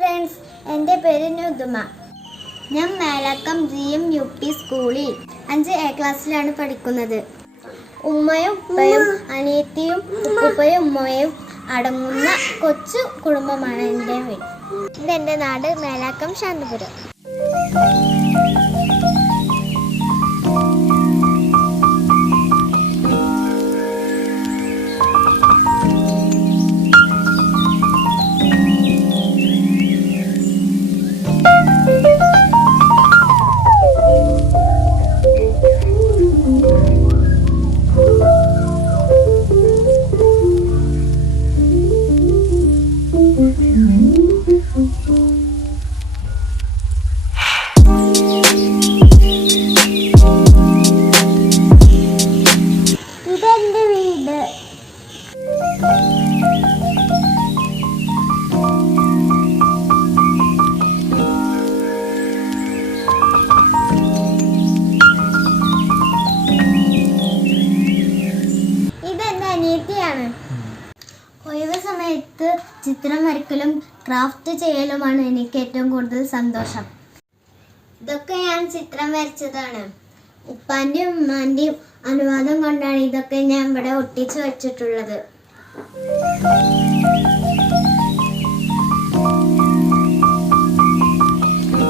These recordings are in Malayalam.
ഫ്രണ്ട്സ്, എൻ്റെ പേര് നുദുമ. ഞാൻ മേലക്കം GM UP സ്കൂളിൽ 5A ക്ലാസ്സിലാണ് പഠിക്കുന്നത്. ഉമ്മയും ഉപ്പയും അനിയത്തിയും ഉപ്പയും ഉമ്മയും അടങ്ങുന്ന കൊച്ചു കുടുംബമാണ് എൻ്റെ വീട്. ഇതെൻ്റെ നാട് മേലക്കം ശാന്തപുരം. ഇതെൻ്റെ വീട്. ഇതെൻ്റെ അനിയത്തിയാണ്. ഒഴിവ് സമയത്ത് ചിത്രം വരക്കലും ക്രാഫ്റ്റ് ചെയ്യലുമാണ് എനിക്ക് ഏറ്റവും കൂടുതൽ സന്തോഷം. ഇതൊക്കെ ഞാൻ ചിത്രം വരച്ചതാണ്. ഉപ്പാൻ്റെയും ഉമ്മാൻ്റെയും അനുവാദം കൊണ്ടാണ് ഇതൊക്കെ ഞാൻ ഇവിടെ ഒട്ടിച്ചു വച്ചിട്ടുള്ളത്.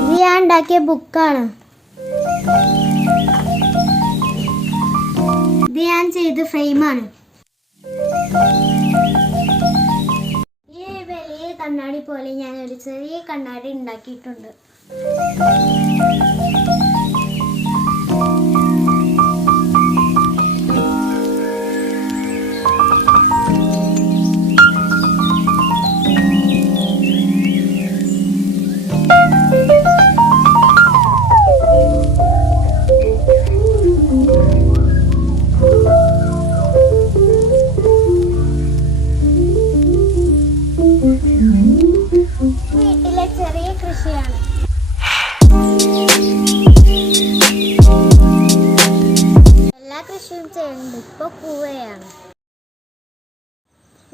ഇത് ഞാൻ ഉണ്ടാക്കിയ ബുക്കാണ്. ഇത് ഞാൻ ചെയ്ത ഫ്രെയിമാണ്. ഈ വലിയ കണ്ണാടി പോലെ ഞാൻ ഒരു ചെറിയ കണ്ണാടി ഉണ്ടാക്കിയിട്ടുണ്ട്. വീട്ടിലെ ചെറിയ കൃഷിയാണ്. എല്ലാ കൃഷിയും ചെയ്യുന്നുണ്ട്. ഇപ്പോൾ കൂവയാണ്.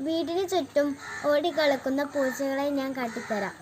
വീടിന് ചുറ്റും ഓടിക്കളിക്കുന്ന പൂച്ചകളെ ഞാൻ കാട്ടിത്തരാം.